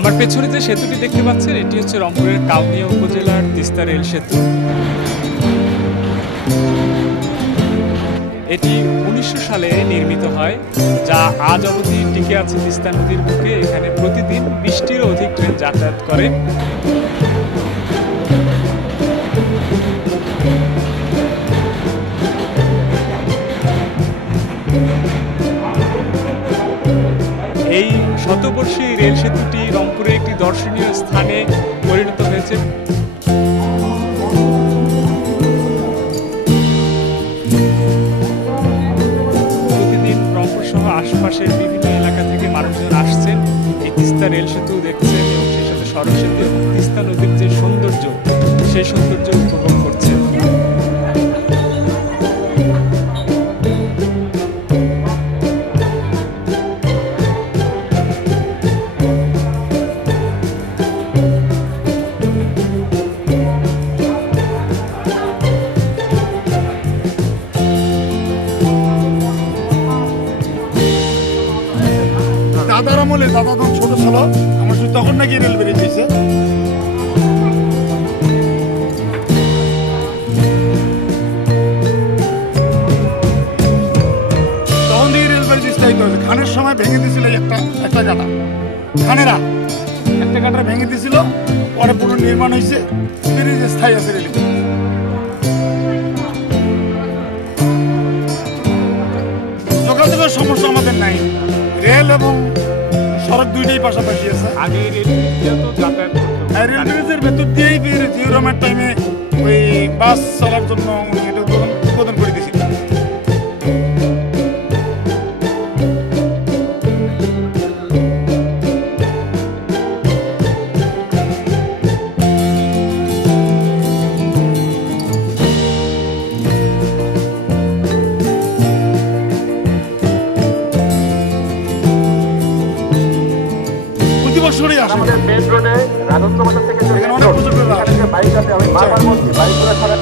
আমার পেছনে যে সেতুটি দেখতে পাচ্ছেন এটি হচ্ছে রংপুরের কাউনিয়া উপজেলার তিস্তা রেল সেতু। এটি 1900 সালে নির্মিত হয়, যা আজ অবধি টিকে আছে তিস্তা নদীর বুকে। এখানে প্রতিদিন 20টিরও অধিক ট্রেন যাতায়াত করে। এই শতবর্ষী রেল সেতুটি রংপুরের একটি দর্শনীয় স্থানে পরিণত হয়েছে। প্রতিদিন রংপুর সহ আশপাশের বিভিন্ন এলাকা থেকে মানুষজন আসছেন, এই তিস্তা রেল সেতু দেখছেন এবং সেই সাথে সড়ক সেতু এবং তিস্তা নদীর যে সৌন্দর্য, সেই সৌন্দর্য উপভোগ করছেন। দাদার আমলে, দাদা তখন ছোট ছিল, আমার তখন নাকি রেল বেরিয়ে দিয়েছে। তখন দিয়ে রেল বেরিয়ে স্থায়িত হয়েছে। খানের সময় ভেঙে দিয়েছিল একটা কাটা, খানেরা একটা কাটা ভেঙে দিয়েছিল, পরে পুনর্নির্মাণ হয়েছে, ব্রিজ স্থায়ী আছে রেল। যোগাযোগের সমস্যা আমাদের নাই, রেল এবং সড়ক দুইটাই পাশাপাশি আছে। আগে রেল যাতায়াত রেল ব্রিজের ভেতর দিয়েই জিওরামের টাইমে ওই বাস চলার জন্য উনি এটা উদ্বোধন করে দিয়েছিল। আমাদের মেন রোডে রাজত্ব বাজার থেকে বাইক আছে, আমি বারবার বলছি বাইক ছাড়া